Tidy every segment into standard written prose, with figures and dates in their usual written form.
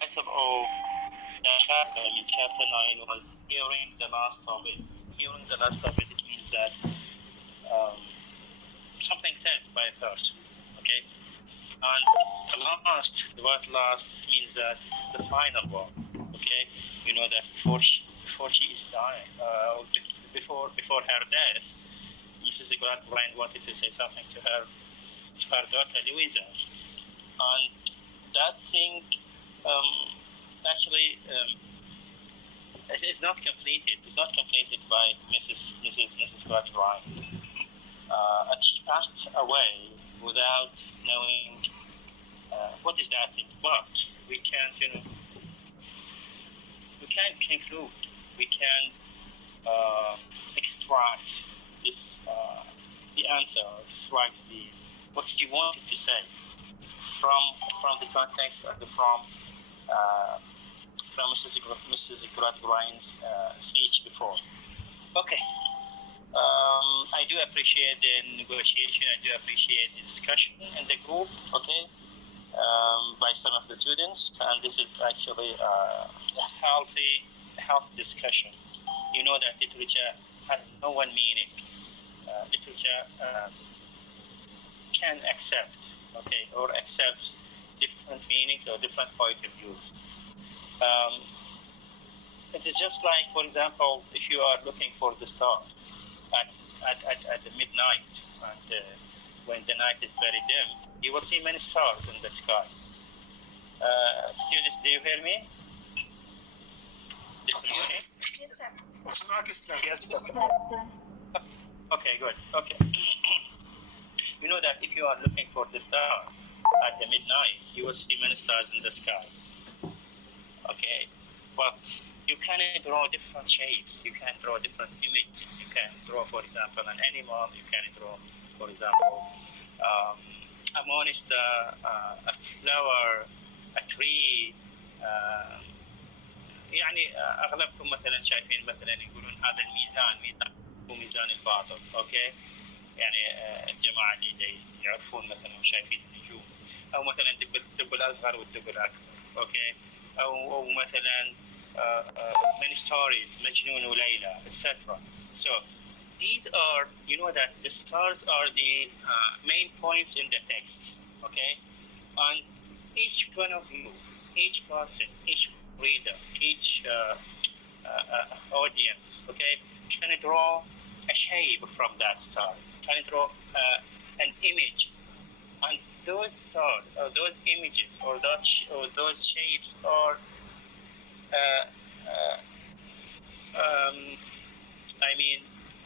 title of the chapter, I mean chapter 9, was hearing the last of it. Hearing the last of it, it means that something said by a person, okay? And the word last means that the final one, okay? You know that before she is dying, before her death, Mrs. Grant wanted to say something to her daughter Louisa, and that thing actually it is not completed. It's not completed by Mrs. Grant, and she passed away without knowing what is that thing. But we can, we can conclude, we can extract this, the answer, extract what she wanted to say from the context and from Mrs. Grant's speech before. Okay. I do appreciate the negotiation. I do appreciate the discussion in the group. Okay. By some of the students, and this is actually a healthy discussion. You know that literature has no one meaning. Literature can accept, okay, or accept different meanings or different point of view. It is just like, for example, if you are looking for the star at the midnight, and when the night is very dim, you will see many stars in the sky. Students, do you hear me? Yes, sir. Okay, good. Okay. You know that if you are looking for the stars at the midnight, you will see many stars in the sky. Okay, but you can draw different shapes. You can draw different images. You can draw, for example, an animal. You can draw, for example, a monster, a flower, a tree. يعني اغلبكم مثلا شايفين مثلا يقولون هذا الميزان هو ميزان الباطل، اوكي؟ يعني الجماعه اللي يعرفون مثلا وشايفين النجوم، او مثلا الدب الاصغر والدب الاكبر، اوكي؟ او مثلا many stories, مجنون وليلى, etc. So these are, you know that the stars are the main points in the text, okay? And each one of you, each person, each reader, each audience, okay, can draw a shape from that star, can draw an image, and those stars or those images or those shapes are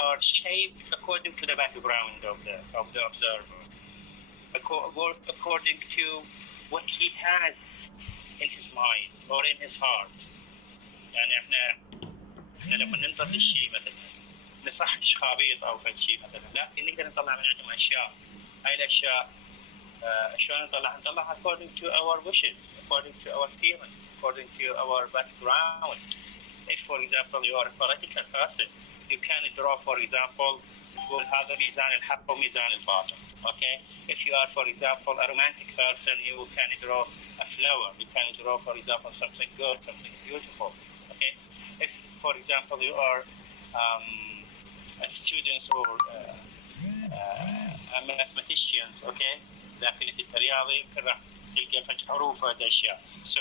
are shaped according to the background of the observer, according to what he has in his mind or in his heart. يعني احنا لما ننطر الشيء مثلا نصحش خابيط او شيء مثلا، لكن نقدر نطلع من عندهم اشياء. هاي الاشياء شلون نطلعها according to our wishes, according to our feelings, according to our background. If, for example, you are a political person, you can draw, for example, تقول هذا ميزان الحق وميزان الباطل. Okay? If you are, for example, a romantic person, you can draw a flower. You can draw, for example, something good, something beautiful. Okay? If, for example, you are a student or a mathematician, okay? لكن انت رياضي يمكن راح تلقى فد حروف وهذه الاشياء. So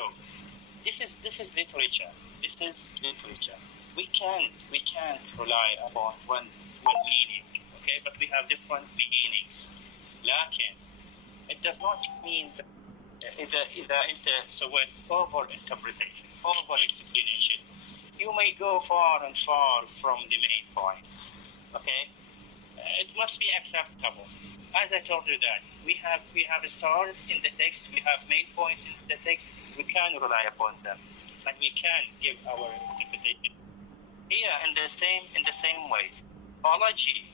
this is literature. This is literature. We can't rely upon one meaning, okay? But we have different meanings. لكن it does not mean that إذا أنت سويت over interpretation, over explanation, you may go far and far from the main point, okay? It must be acceptable. As I told you that we have stars in the text, we have main points in the text, we can rely upon them, and we can give our interpretation. Here, in the same way, biology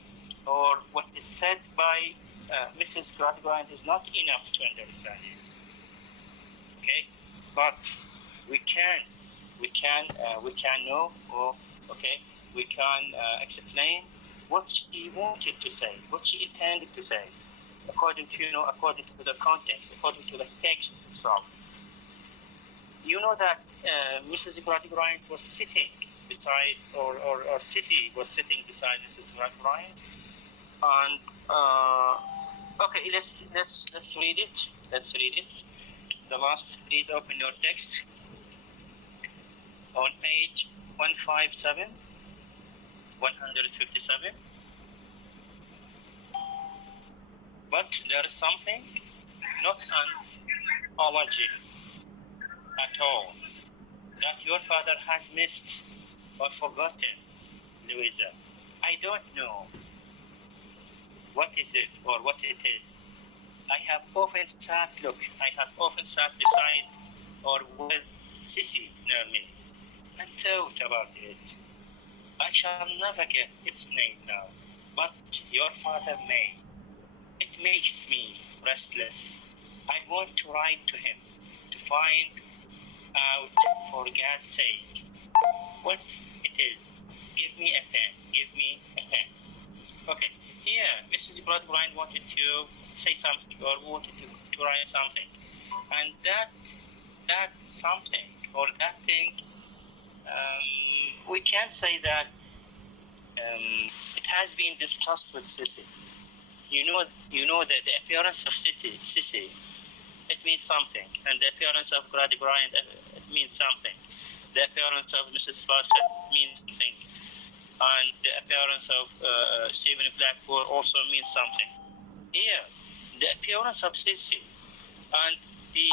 or what is said by Mrs. Grant is not enough to understand it. Okay, but we can know, or okay, we can explain what she wanted to say, what she intended to say, according to the context, according to the text itself. you know that Mrs. Bryant was sitting beside, or City was sitting beside Mrs. Bryant. And okay, let's read it. Let's read it. The last, please open your text on page 157, 157. But there is something, not an apology at all, that your father has missed or forgotten, Louisa. I don't know what is it or what it is. I have often sat beside or with Sissy near me and thought about it. I shall never get its name now, but your father may. It makes me restless. I want to write to him to find out, for God's sake, what it is. Give me a pen. Give me a pen. Okay, here, Mrs. Bryant wanted to say something or wanted to write something. And that something or that thing, we can say that it has been discussed with Sissy. You know that the appearance of Sissy, it means something, and the appearance of Grady Bryant, it means something. The appearance of Mrs. Fawcett means something, and the appearance of Stephen Blackpool also means something. Here, the appearance of Sissy and the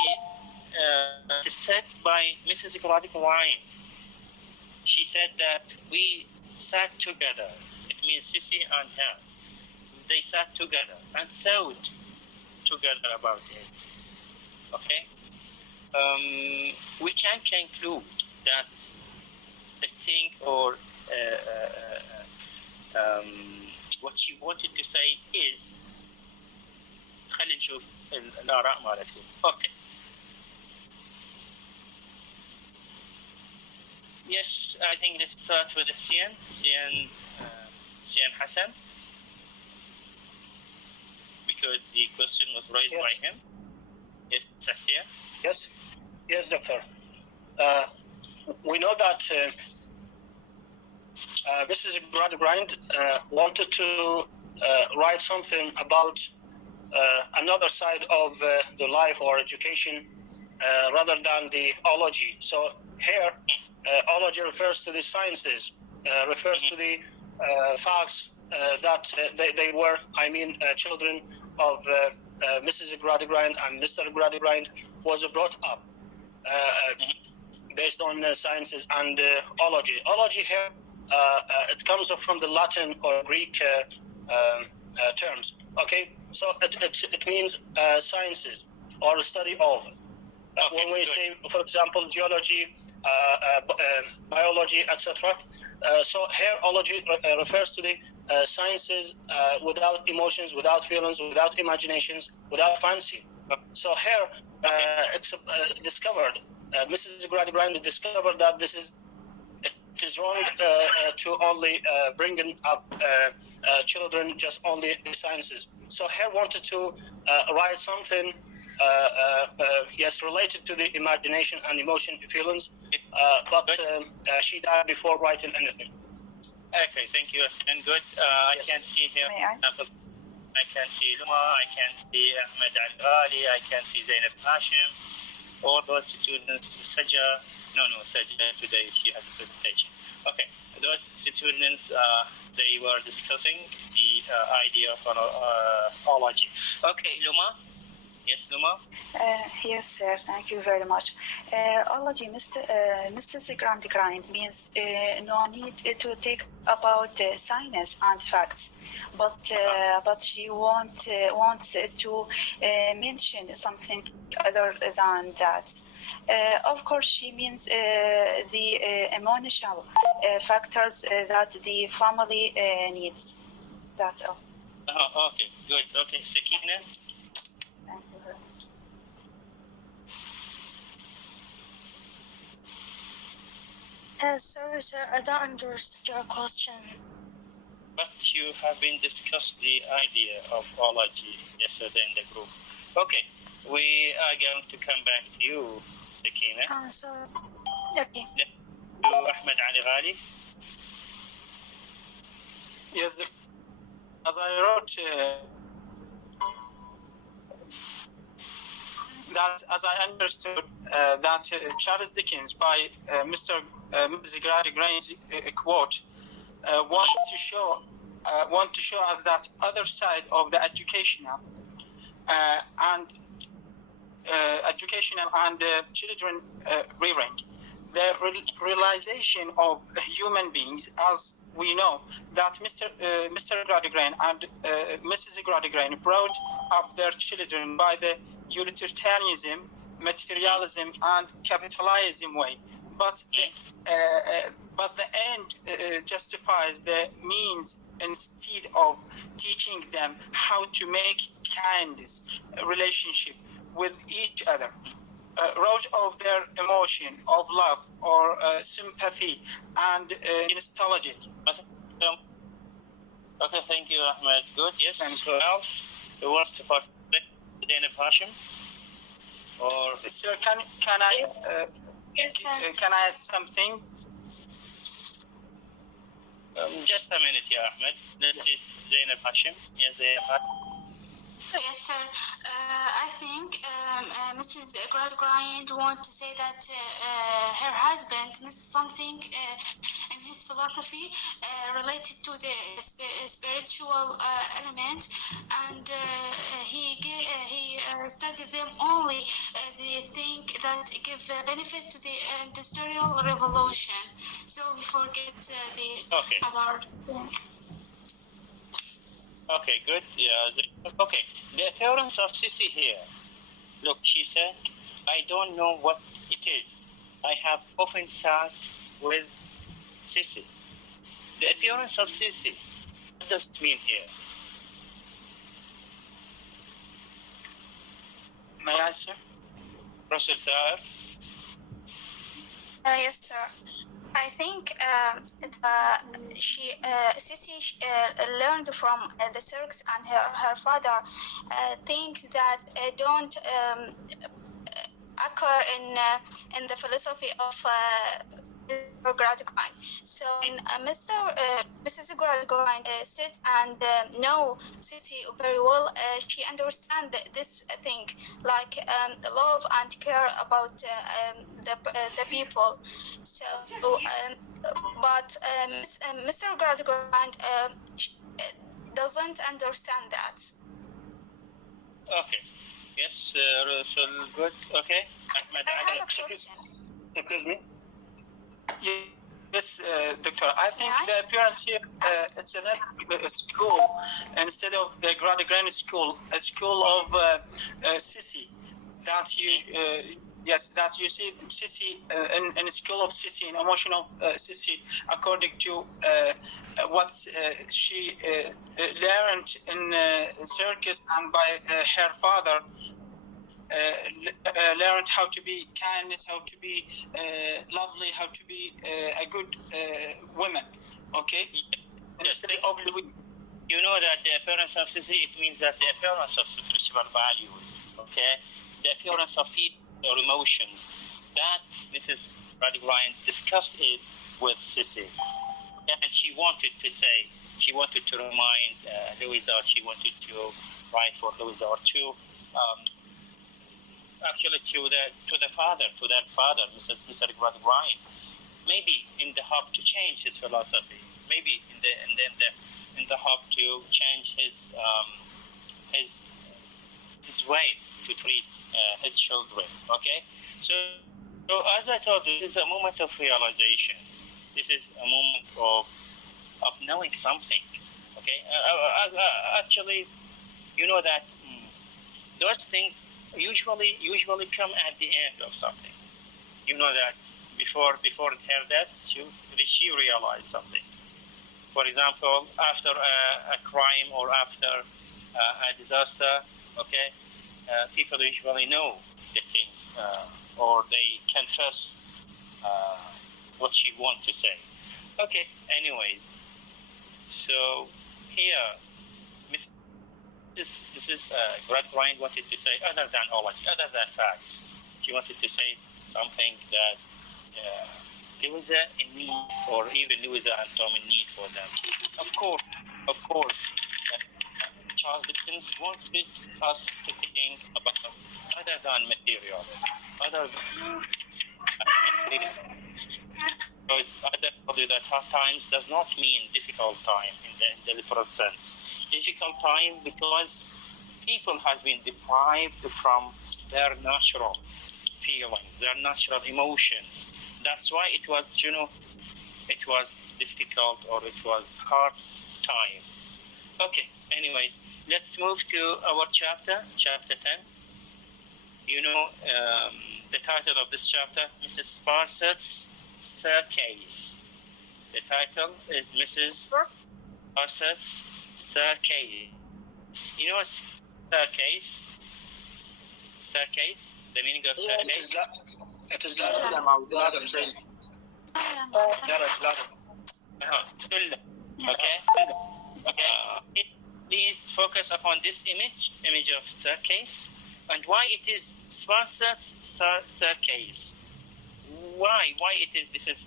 said by Mrs. Grady Bryant. She said that we sat together. It means Sissy and her. They sat together and thought together about it. Okay? We can conclude that the thing or what she wanted to say is خلينا نشوف الآراء مالتهم. Okay. Yes, I think let's start with Sian Hassan, because the question was raised by him. Yes, Sian. Yes, Doctor. We know that Mrs. Bryant wanted to write something about another side of the life or education rather than the ology. So here, ology refers to the sciences, refers to the facts that they were, children of Mrs. Grady Bryant and Mr. Grady Bryant was brought up based on sciences and ology. Ology here, it comes from the Latin or Greek terms. Okay, so it means sciences or study of. When we say, for example, geology, biology, etc. So here, ology refers to the sciences without emotions, without feelings, without imaginations, without fancy. So here, it's discovered. Mrs. Grady Bryant discovered that it is wrong to only bringing up children just only the sciences. So here wanted to write something related to the imagination and emotion feelings, but she died before writing anything. Okay, thank you, and good. I can see here. I can see Luma, I can see Ahmed Al-Ali, I can see Zainab Hashim, all those students, Sajja today she has a presentation. Okay, those students, they were discussing the idea of ology. Okay, Luma? Yes, Luma? Yes, sir. Thank you very much. Ology, Mrs. Grady Bryant means no need to take about science and facts, but she wants to mention something other than that. Of course, she means the emotional factors that the family needs. That's all. Okay, good. Okay, Sakina? Thank you very much. Sorry, sir, I don't understand your question. But you have been discussed the idea of ology yesterday in the group. Okay, we are going to come back to you, سكينة. Sorry. Okay. أحمد علي غالي. Yes, as I wrote, that as I understood that Charles Dickens, by Mrs. Grady Grain's quote, want to show us that other side of the educational and children rearing, the realization of human beings, as we know that Mr. Grady-Grain and Mrs. Grady-Grain brought up their children by the utilitarianism, materialism, and capitalism way, but the end justifies the means instead of teaching them how to make kindness relationship with each other, root of their emotion of love or sympathy and nostalgia. Okay, thank you, Ahmed. Good. Yes, and who else? Who wants to participate? Zainab Hashim? Or Sir, can I can I add something? Just a minute, yeah, Ahmed. This is Zainab Hashim. Yes, Zainab Hashim. Yes, sir. I think Mrs. Gradgrind want to say that her husband missed something in his philosophy related to the spiritual element, and he studied them only the thing that give benefit to the industrial revolution. So we forget the other thing. Okay, good. Yeah. Okay. The appearance of Sissy here. Look, she said, I don't know what it is. I have often sat with Sissy. The appearance of Sissy. What does it mean here? May I, sir? Russell Thaer? Yes, sir. I think Sissy learned from the Turks, and her father things that don't occur in the philosophy of Gradgrind. So when Mrs. Gradgrind sits and know Sissy very well, she understands this thing, like love and care about the people. So, but Mr. Gradgrind doesn't understand that. Okay. Yes, Russell, good. Okay. Ahmed, I have a question. Excuse me. Yes, Doctor. I think the appearance here, it's a school instead of the Grady-Grain school, a school of Sissy. That you see Sissy in a school of Sissy, an emotional Sissy, according to what she learned in circus and by her father. Learned how to be kindness, how to be lovely, how to be a good woman. Okay. Yes. You know that the appearance of Sissy, it means that the appearance of spiritual values. Okay. The appearance of feelings or emotions. That Mrs. Gradgrind discussed it with Sissy, and she wanted to remind Louis Art. She wanted to write for Louis Art too. Actually, to that father, Mr. Gradgrind, maybe in the hope to change his philosophy, maybe in the hope to change his way to treat his children. Okay, so as I told you, this is a moment of realization. This is a moment of knowing something. Okay, actually, you know that those things usually come at the end of something. You know that before her death, she realized something. For example, after a crime or after a disaster, okay, people usually know the thing or they confess what she wants to say. Okay, anyways, so here, Mrs. Gradgrind wanted to say, other than facts, she wanted to say something that Louisa in need, or even Louisa and Tom in need for them. Of course, Charles Dickens wanted us to think about other than material, other than because other that hard times does not mean difficult time in the literal sense. Difficult time because people have been deprived from their natural feelings, their natural emotions. That's why it was, it was difficult, or it was hard time. Okay, anyway, let's move to our chapter 10. The title of this chapter, Mrs. Sparset's Staircase. The title is Mrs. Sparset's Staircase. You know what staircase? Staircase? The meaning of staircase? It is ladder. Okay. Please focus upon this image of staircase, and why it is Sparset's staircase. Why this is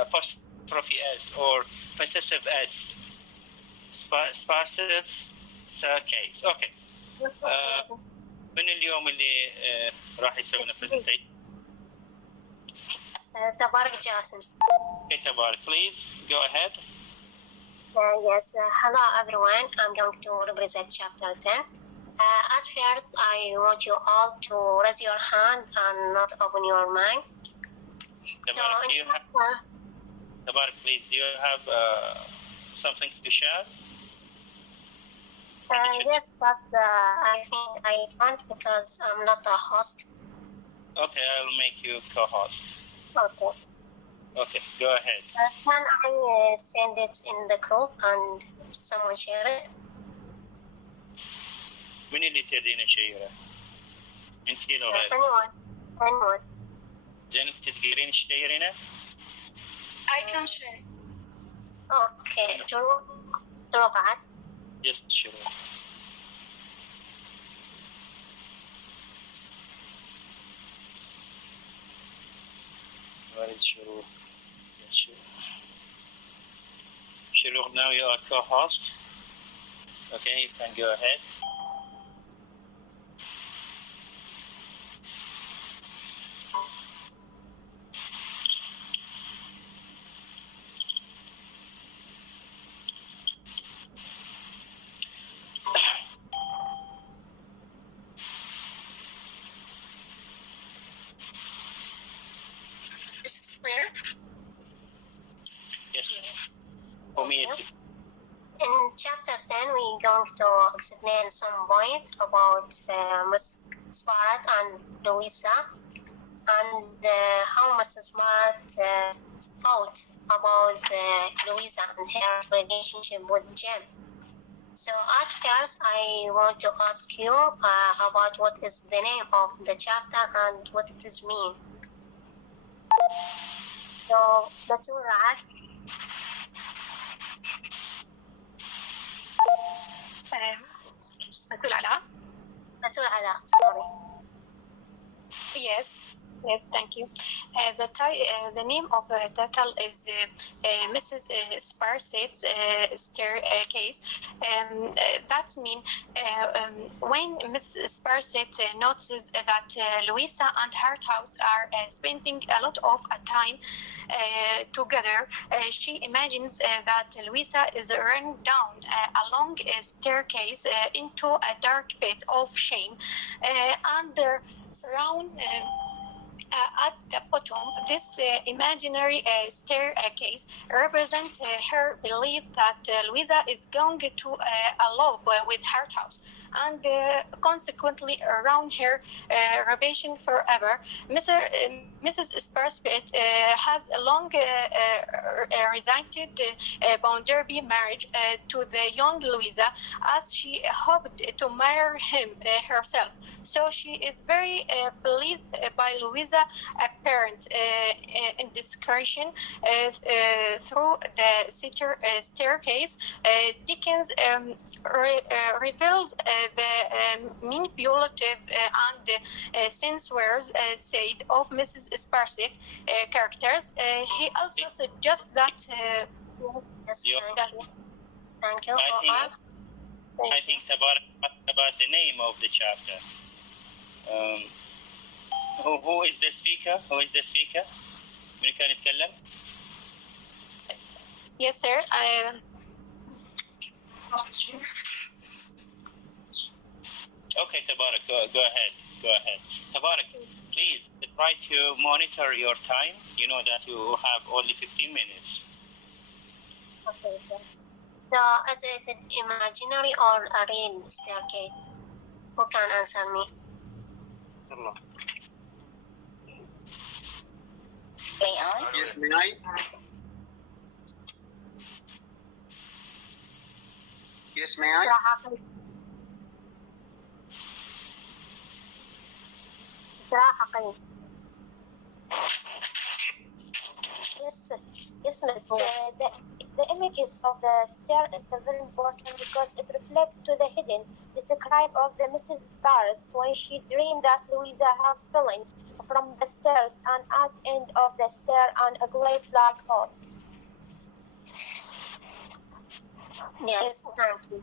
apostrophe S or possessive S. Sparset's staircase. Okay. من اليوم اللي راح يسوي لنا presentation؟ تبارك جاسم. Okay, Tabarak, please go ahead. Yes, hello everyone. I'm going to represent chapter 10. At first, I want you all to raise your hand and not open your mind. Tabarak, please, do you have something to share? Yes, but I think I can't because I'm not a host. Okay, I'll make you co-host. Okay. Okay, go ahead. Can I send it in the group and someone share it? من اللي تدرين شيره؟ انت لو غير. Anyone. زين انت تقدرين تشيرينه؟ I can share. Okay, شروق بعد. Just شروق. Where is شروق? Shuluk, now you are co-host. Okay, you can go ahead. Is it clear? Yes. For me, it's In chapter 10, we're going to explain some point about Miss Smart and Louisa, and how Mrs. Smart thought about Louisa and her relationship with Jim. So at first, I want to ask you about what is the name of the chapter and what it is mean. So let's write. بتقول علاء؟ Sorry. Yes, thank you. The name of the title is Mrs. Sparset's Staircase. That means when Mrs. Sparset notices that Louisa and Harthouse are spending a lot of time together, she imagines that Louisa is running down a long staircase into a dark pit of shame, underground. At the bottom, this imaginary staircase represents her belief that Louisa is going to elope with Harthouse, and consequently around her reputation forever. Mrs. Sparset has a long resisted boundary marriage to the young Louisa, as she hoped to marry him herself. So she is very pleased by Louisa's apparent indiscretion through the staircase. Dickens reveals the manipulative and sensuous side of Mrs. Sparsit characters. He also suggests that. Yes, Yeah. thank you I for think- us. I think about the name of the chapter. Who is the speaker? Who is the speaker? من كان يتكلم؟ Yes, sir. Okay, Tabarak, go ahead. Tabarak, please try to monitor your time. You know that you have only 15 minutes. Okay, sir. So, is it imaginary or a real staircase? Who can answer me? May I? Yes, may I? Yes, may I? صراحة Yes, miss. The images of the stair is very important because it reflects to the hidden describe of the Mrs. Spars when she dreamed that Louisa has fallen from the stairs and at end of the stair on a great black hole. Yes, thank you.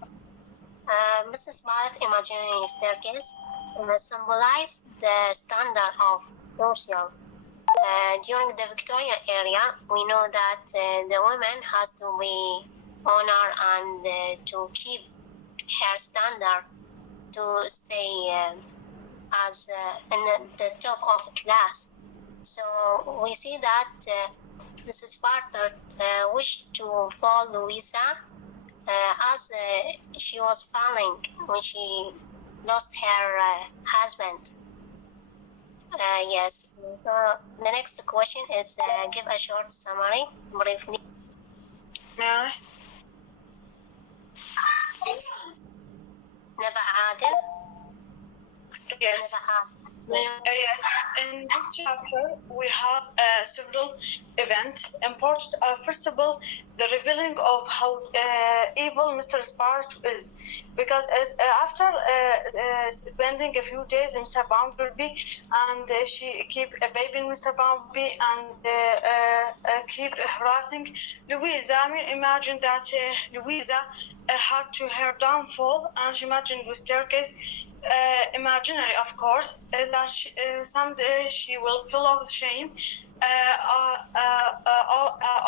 Mrs. Barrett imaginary staircase symbolized the standard of social. During the Victorian era, we know that the woman has to be honored and to keep her standard to stay as in the top of class. So we see that Mrs. Barter wished to follow Louisa as she was falling when she lost her husband. Yes. The next question is give a short summary briefly. Never Adil. Yes. Never Adil. Yes, in this chapter we have several events. Important, first of all, the revealing of how evil Mr. Spark is, because after spending a few days in Mr. Bounderby, and she keep babying Mr. Bounderby and keep harassing Louisa. I mean, imagine that Louisa had to her downfall, and she imagined the staircase. Imaginary, of course, that someday she will feel of shame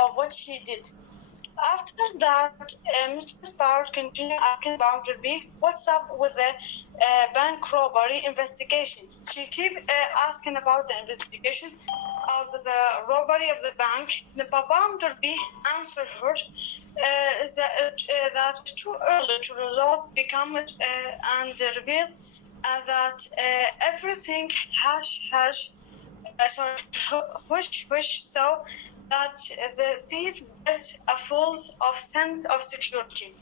of what she did. After that, Mr. Sparrow continued asking Bounderby, what's up with the bank robbery investigation? She keep asking about the investigation of the robbery of the bank. The Bounderby answered her that too early to result become and reveal that everything hush, so that the thieves get a false sense of security.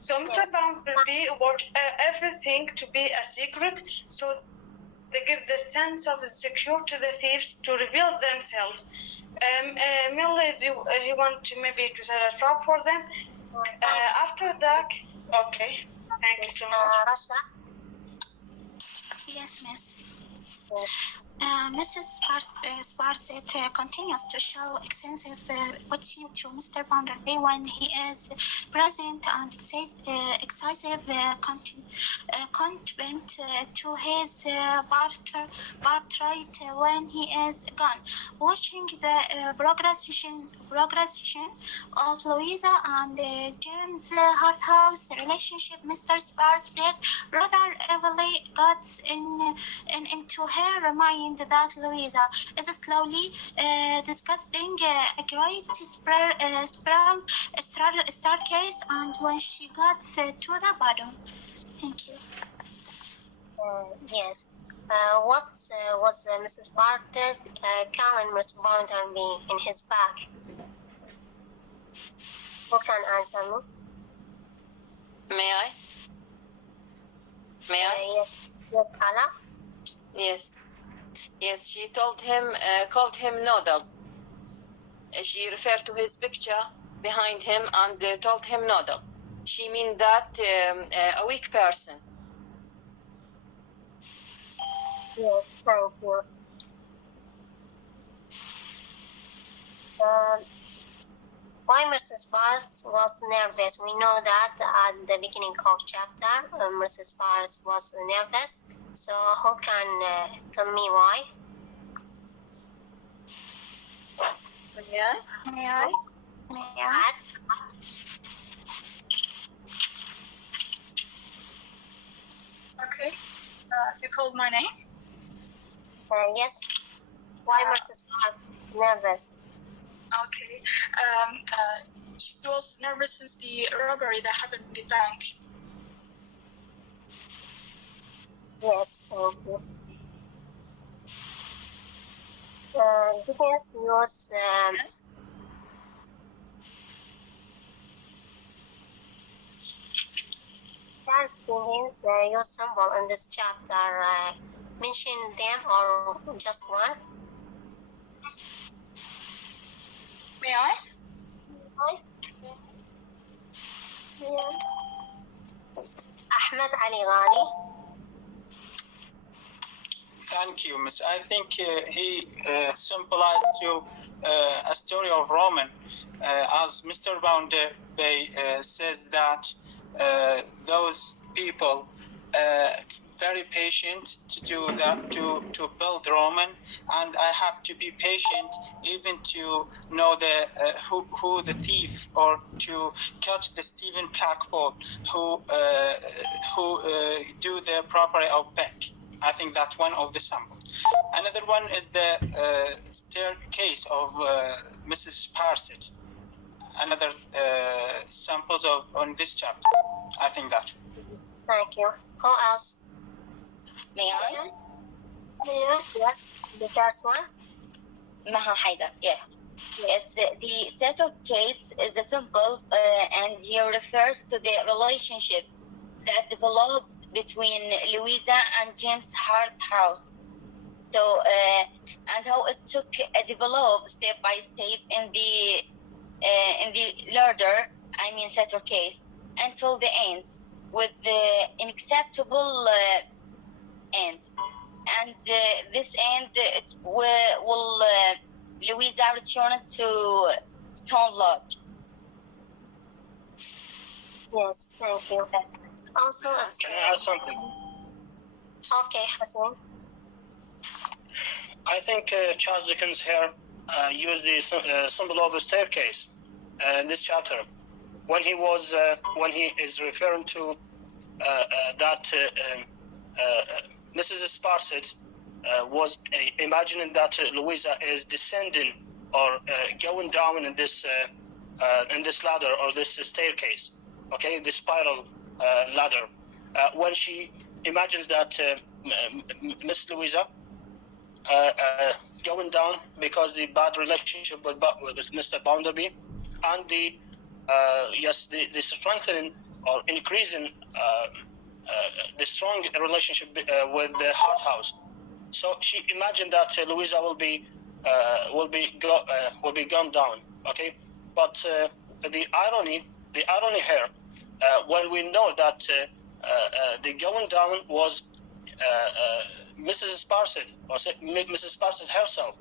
So Mr. Bounderby want everything to be a secret, so they give the sense of security to the thieves to reveal themselves. Mainly, he want to maybe to set a trap for them. After that, okay, thank you so much. Rasha? Yes, miss. Yes. Mrs. Sparsit continues to show extensive watching to Mr. Bounderby when he is present and excessive content to his portrait when he is gone. Watching the progression of Louisa and James Harthouse relationship, Mr. Sparsit rather heavily gets into her mind that Louisa is slowly disgusting a great staircase, and when she gets to the bottom. Thank you. Yes. What was Mrs. Bartlett calling Miss Bounderby in his back? Who can answer me? May I? Yes, Allah? Yes, she told him, called him Nodal. She referred to his picture behind him and told him Nodal. She mean that a weak person. Yes, thank you. Why Mrs. Barnes was nervous? We know that at the beginning of chapter, Mrs. Barnes was nervous. So who can tell me why? May I? May I? Okay. You called my name? Yes. Why Mrs. Barnes nervous? Okay. She was nervous since the robbery that happened in the bank. Yes, thank you. Dickens used Charles Dickens use symbol in this chapter. Mention them or just one? May I? Ahmed Ali Ghali. Thank you, Miss. I think he symbolized to a story of Roman, as Mr. Bounder Bay says that those people very patient to do that, to build Roman, and I have to be patient even to know the who the thief, or to catch the Stephen Blackpool who do the property of bank. I think that's one of the samples. Another one is the staircase of Mrs. Sparsit. Another samples of on this chapter. I think that. Thank you. Who else? May I? Yes, the first one. Maha Haidar, yes. Yes, the setup case is a symbol and here refers to the relationship that developed between Louisa and James Harthouse. So, and how it took develop step by step in the larder, setup case, until the end, with the unacceptable end. And this end will Louisa return to Stone Lodge. Yes, thank you. Also, Can I add something? Okay, Hassan. I think Charles Dickens here used the symbol of a staircase in this chapter when he is referring to that Mrs. Sparsit was imagining that Louisa is descending or going down in this ladder or this staircase, okay, the spiral ladder. When she imagines that Miss Louisa going down because the bad relationship with Mr. Bounderby, and the strengthening or increasing the strong relationship with the Harthouse. So she imagined that Louisa will be gone down. Okay, but the irony here, when we know that the going down was Mrs. Sparsit, or Mrs. Sparsit herself.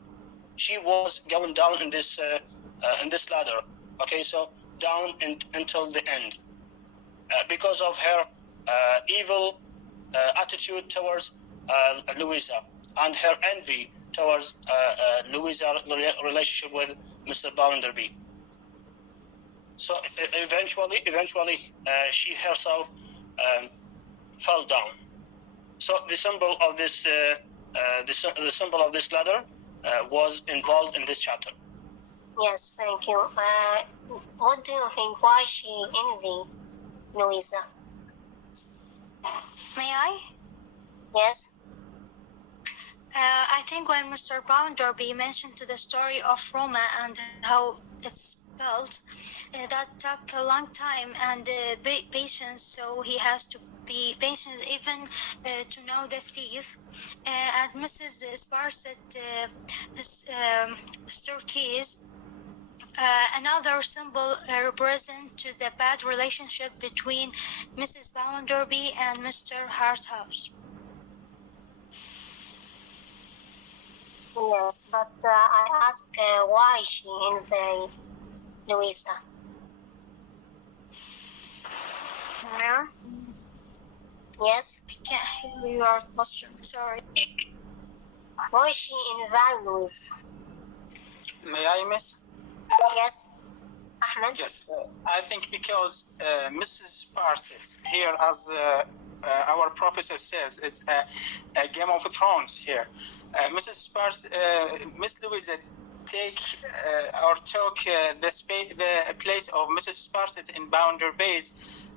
She was going down in this ladder. Okay, so down until the end, because of her evil attitude towards Louisa and her envy towards Louisa's relationship with Mr. Bounderby. So eventually, she herself fell down. So the symbol of this the symbol of this ladder was involved in this chapter. Yes, thank you. What do you think? Why she envy Louisa? May I? Yes. I think when Mr. Bounderby mentioned to the story of Roma and how it's built, that took a long time and patience, so he has to be patient even to know the thief. And Mrs. Sparsit staircase, another symbol represent to the bad relationship between Mrs. Bounderby and Mr. Harthouse. Yes, but I asked why she invaded Louisa. Yeah, Yes, I can't hear your question. Sorry. why she invaded Louisa? May I, miss? Yes, Ahmed. Yes, I think because Mrs. Sparsit here, as our professor says, it's a Game of Thrones here. Mrs. Miss Louisa took the place of Mrs. Sparsit in Bounder Bay's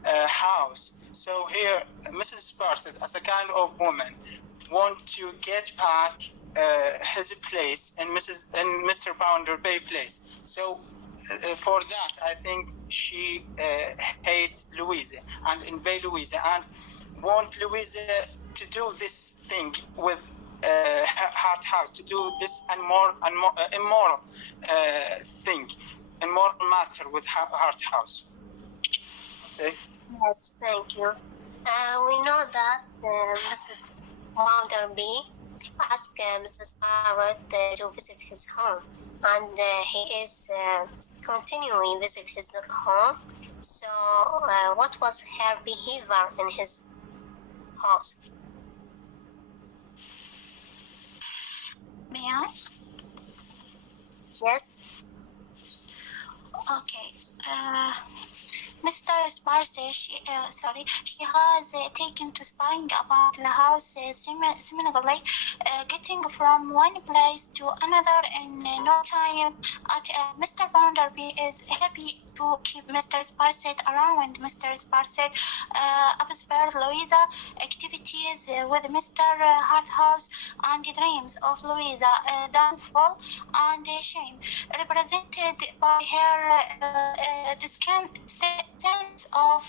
house. So here, Mrs. Sparsit, as a kind of woman, want to get back his place in Mr. Bounder Bay place. So for that, I think she hates Louisa and invade Louisa and want Louisa to do this thing with Heart House, to do this immoral thing, immoral matter with Heart House. Okay? Yes, thank you. We know that Mrs. Bounderby asked Mrs. Barrett to visit his home, and he is continually visit his home. So, what was her behavior in his house? May I? Yes. Okay. Mr. Sparse, she has taken to spying about the house seemingly getting from one place to another in no time. Mr. Bounderby is happy to keep Mr. Sparset around. Mr. Sparset observed Louisa activities with Mr. Harthouse and dreams of Louisa downfall and shame, represented by her descent of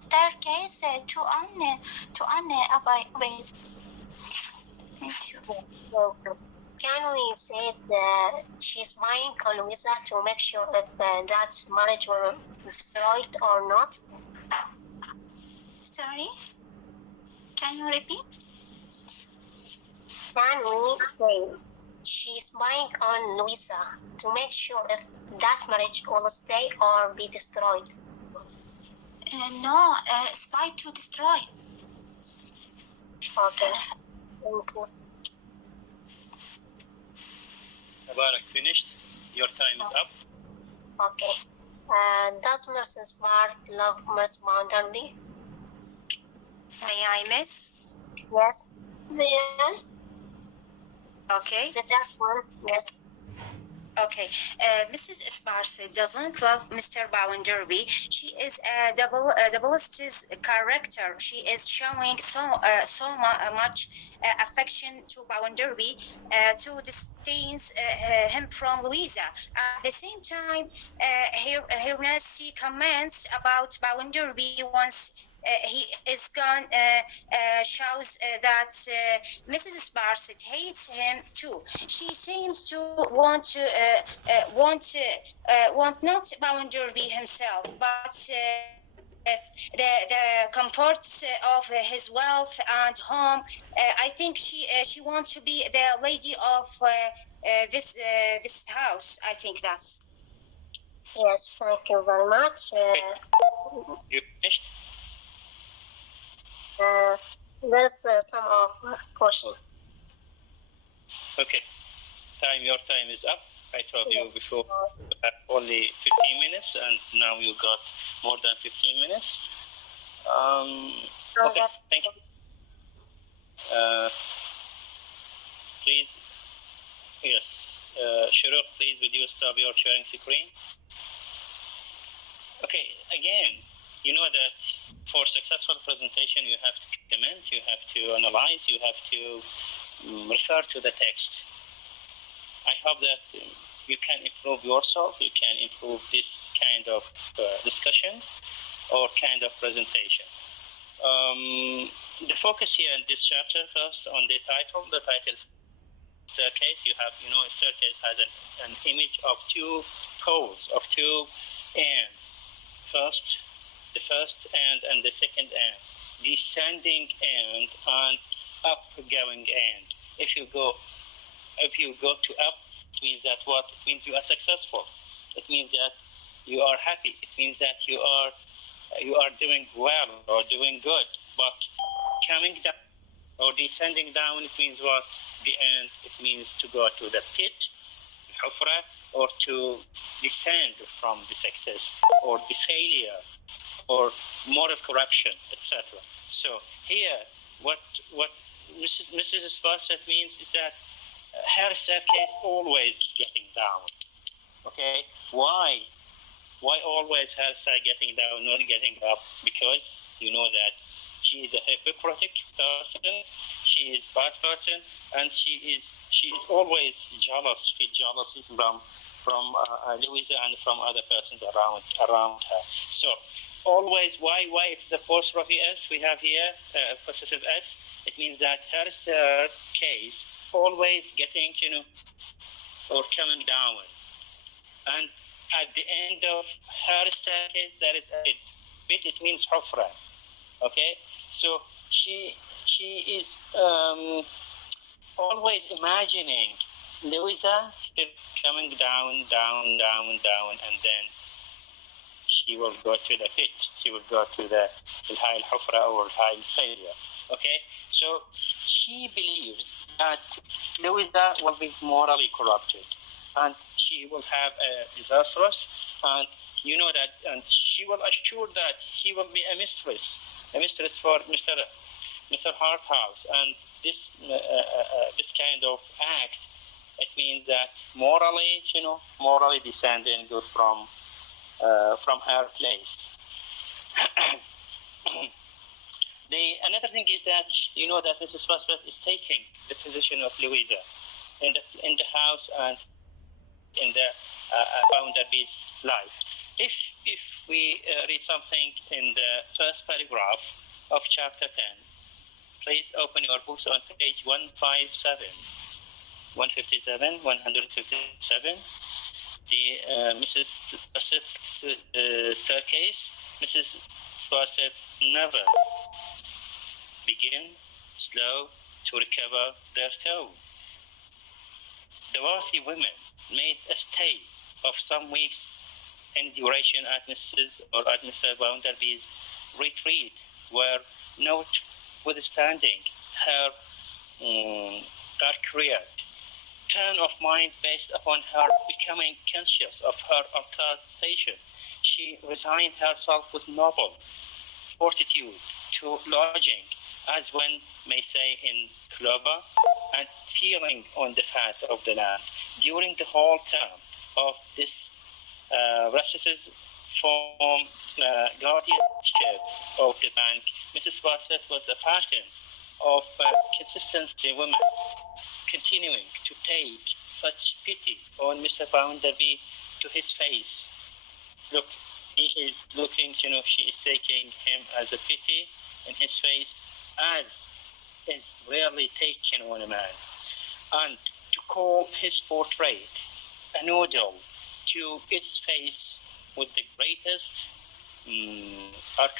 staircase to an abyss. Thank you. Can we say that she's buying on Louisa to make sure if that marriage will destroyed or not? Sorry? Can you repeat? Can we say she's buying on Louisa to make sure if that marriage will stay or be destroyed? No, spy to destroy. Okay. Thank you. Mubarak finished. Your time is up. Okay. Does Mrs. Smart love Miss Bounderby? May I, miss? Yes. May Okay. The last one, yes. Okay. Mrs. Sparse doesn't love Mr. Bounderby. She is a double-edged character. She is showing so much affection to Bounderby to distance him from Louisa. At the same time, her nasty comments about Bounderby once he is gone shows that Mrs. Sparset hates him too. She seems to want not Bounderby himself, but the comforts of his wealth and home. I think she wants to be the lady of this house. I think that's. Yes, thank you very much. You finished? There's some of question. Okay. Your time is up. I told you before you had only 15 minutes, and now you got more than 15 minutes. Okay, thank you. Please, yes. Shuruq, please, would you stop your sharing screen? Okay, again, you know that for successful presentation, you have to comment, you have to analyze, you have to refer to the text. I hope that you can improve yourself, you can improve this kind of discussion or kind of presentation. The focus here in this chapter, first on the title staircase. You have, a staircase has an image of two poles, of two ends. The first end and the second end, descending end and upgoing end. If you go to up, it means that what? It means you are successful. It means that you are happy. It means that you are doing well or doing good. But coming down or descending down, it means what? The end. It means to go to the pit, hufra, or to descend from the success or the failure or moral corruption, etc. So here, what Mrs. Sparset means is that her staircase always getting down. Okay, why always her side getting down, not getting up? Because you know that she is a hypocritic person, she is bad person, and she is always jealous. She jealousy from Louisa and from other persons around her. So always, why it's the apostrophe S we have here, possessive S. It means that her staircase always getting, or coming down. And at the end of her staircase, there is a bit. It means hufra. Okay, so she is always imagining Louisa coming down, and then she will go to the pit. She will go to the high hufra or high failure. Okay, so she believes that Louisa will be morally corrupted, and she will have a disastrous, and you know that, and she will assure that she will be a mistress for Mr. Harthouse, and this kind of act, it means that morally descending good from her place. Another thing is that you know that Mrs. Basbet is taking the position of Louisa in the house and in the Bounderby's life. If we read something in the first paragraph of chapter 10, please open your books on page 157. The Mrs. Basset's staircase. Mrs. Basset never begin slow to recover their tone. The worthy women made a stay of some weeks in duration at Mrs. or at Mr. Bounderby's retreat, where notwithstanding her career turn of mind based upon her becoming conscious of her altered station, she resigned herself with noble fortitude to lodging, as one may say in clover, and feeling on the fat of the land. During the whole term of this Russ's form guardianship of the bank, Mrs. Bassett was a pattern of consistency woman, continuing to take such pity on Mr. Bounderby to his face. Look, he is looking, she is taking him as a pity in his face, as is rarely taken on a man, and to call his portrait a noodle to its face with the greatest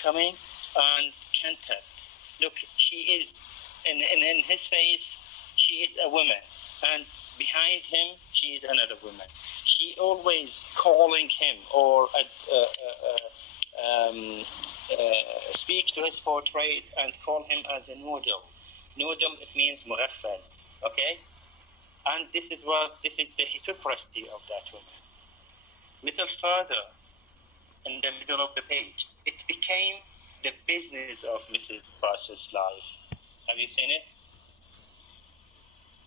coming and content. Look, she is in his face, she is a woman, and behind him she is another woman. She always calling him or speak to his portrait and call him as a noodle. Noodle, it means mughaffal, okay? And this is the hypocrisy of that woman. Little further in the middle of the page, it became the business of Mrs. Bassett's life. Have you seen it?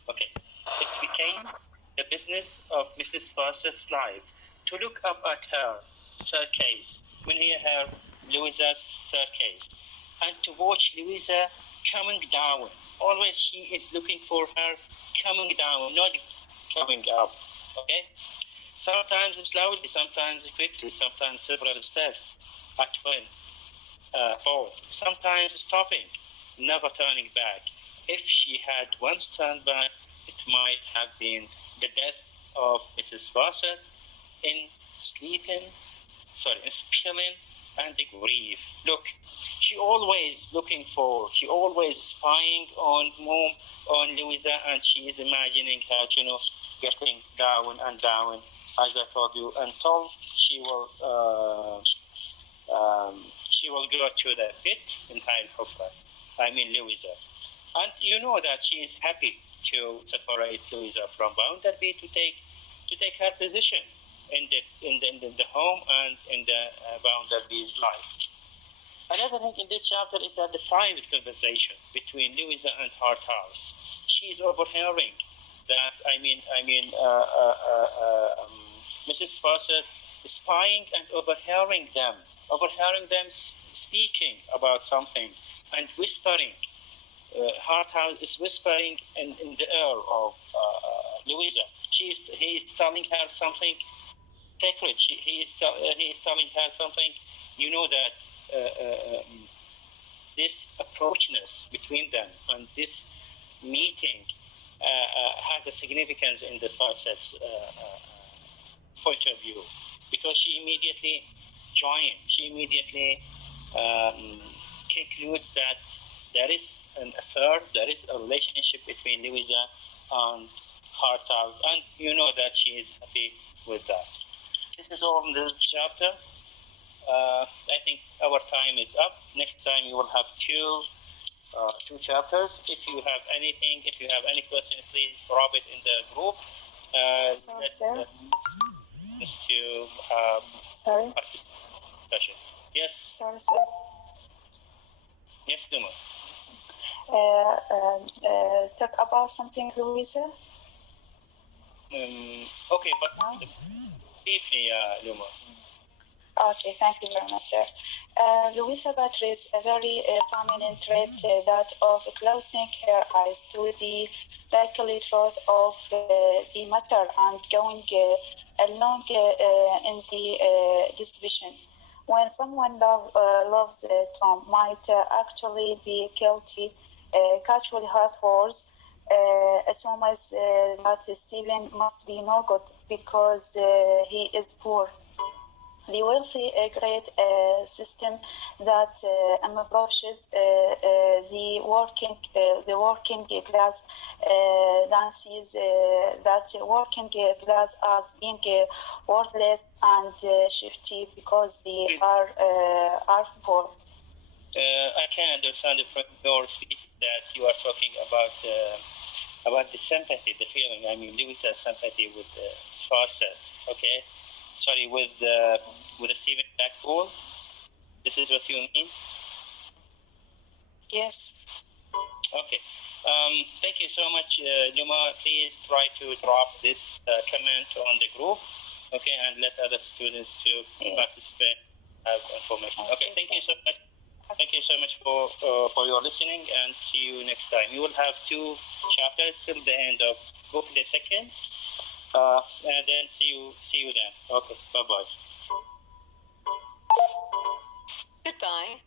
Okay. It became the business of Mrs. Bassett's life to look up at her staircase, when he heard Louisa's staircase, and to watch Louisa coming down. Always she is looking for her coming down, not coming up. Okay? Sometimes slowly, sometimes quickly, sometimes several steps at one forward, sometimes stopping, never turning back. If she had once turned back, it might have been the death of Mrs. Bassett in spilling and the grief. Look, she always spying on mom, on Louisa, and she is imagining her, getting down and down, as I told you, until she will go to the pit in High Hufra. I mean Louisa. And you know that she is happy to separate Louisa from Bounderby to take her position in the home and in the Bounderby's life. Another thing in this chapter is that the private conversation between Louisa and Harthouse. She is overhearing that. Mrs. Sparser spying and overhearing them speaking about something and whispering. Harthouse is whispering in the ear of Louisa. He is telling her something sacred. He is telling her something. You know that this approachness between them and this meeting has a significance in the Sparset's point of view, because she immediately joined. She immediately concludes that there is an affair, there is a relationship between Louisa and Harthouse, and you know that she is happy with that. This is all in this chapter. I think our time is up. Next time you will have two chapters. If you have any questions, please drop it in the group. Sorry. Discussion. Yes. Sorry, sir. Yes, Duma. Talk about something, Louisa. Okay, but briefly, Luma. Okay, thank you very much, sir. Louisa portrays a very prominent trait, that of closing her eyes to the likely truth of the matter and going along in the division. When someone loves Tom might actually be guilty, casually hurt words, assumes that Stephen must be no good because he is poor. The wealthy create a system that approaches the working class, then sees that working class as being worthless and shifty because they are poor. I can understand from your speech that you are talking about the sympathy, the feeling. I mean, Louisa's sympathy with Sparser. Okay. Sorry, with Stephen Blackpool. This is what you mean? Yes. Okay. Thank you so much, Luma. Please try to drop this comment on the group, okay, and let other students to participate, have information. Okay. Thank you so much. Thank you so much for your listening, and see you next time. You will have two chapters till the end of book the second. And then see you then. Okay, bye-bye. Goodbye.